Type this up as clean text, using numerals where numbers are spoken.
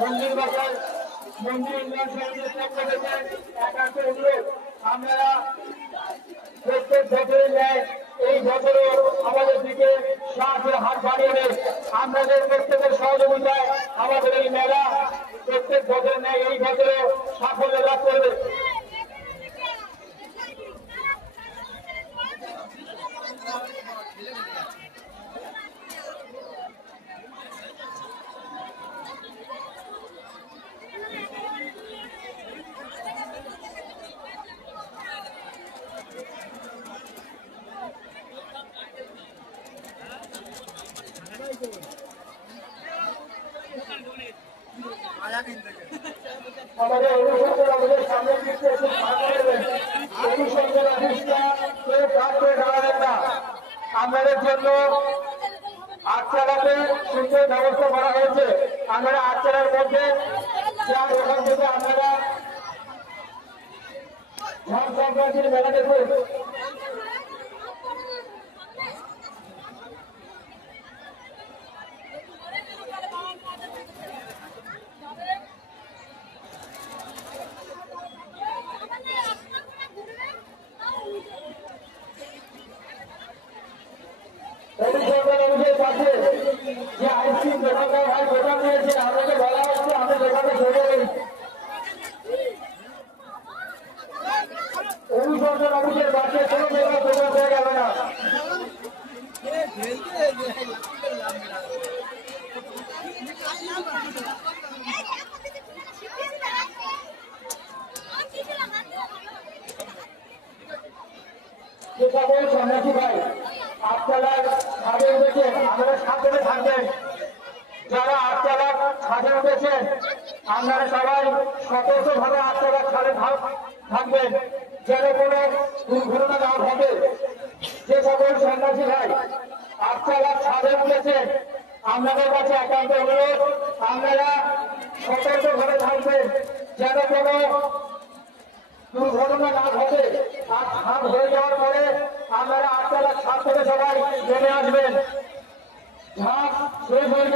মন্দির বাজার মন্দির উন্নয়ন সমিতির পক্ষ থেকে একান্ত অনুরোধ, আপনারা প্রত্যেক বছরের ন্যায় এই বছরও আমাদের দিকে সাহায্যের হাত বাড়িয়ে দেন। আপনাদের প্রত্যেকের সহযোগিতায় আমাদের এই মেলা প্রত্যেক বছরের ন্যায় এই বছরও সাফল্য লাভ করবে। আমাদের অনুসন্ধান আমাদের সামনে দিচ্ছে অনুসন্ধান অফিসটা কেউ কাজ করে দাঁড়াবেন না। আমাদের জন্য আটচালাতে সুন্দর ব্যবস্থা করা হয়েছে। আমরা আটচালার মধ্যে যার ওখান থেকে আপনারা ঝড় সংক্রান্তির মেলা দেখুন। যে আইসক্রিম দোকানদার ভাই দোকান নিয়েছে আমাকে বলা হচ্ছে আমি দোকানে ছেড়ে দিই। অনুসন্ধান অফিসের পাশে কোনো জায়গায় দোকান হয়ে গেল না। সন্ন্যাসী ভাই আটতলার ছাদে উঠেছেন, আপনারা সাবধানে থাকবেন। যারা আটতলার ছাদে উঠেছেন আপনারা সবাই সতর্কভাবে আটতলার ছাদে থাকবেন, যেন কোনো দুর্ঘটনা না ঘটে। যে সকল সন্ন্যাসী ভাই আটতলার ছাদে উঠেছেন আপনাদের কাছে একান্ত অনুরোধ, আপনারা সতর্কভাবে থাকবেন যেন কোনো দুর্ঘটনা না ঘটে। আর ছাদ হয়ে যাওয়ার পরে আপনারা আটতলার ছাদ থেকে সবাই নেমে আসবেন। ঝাঁপ শেষ হয়ে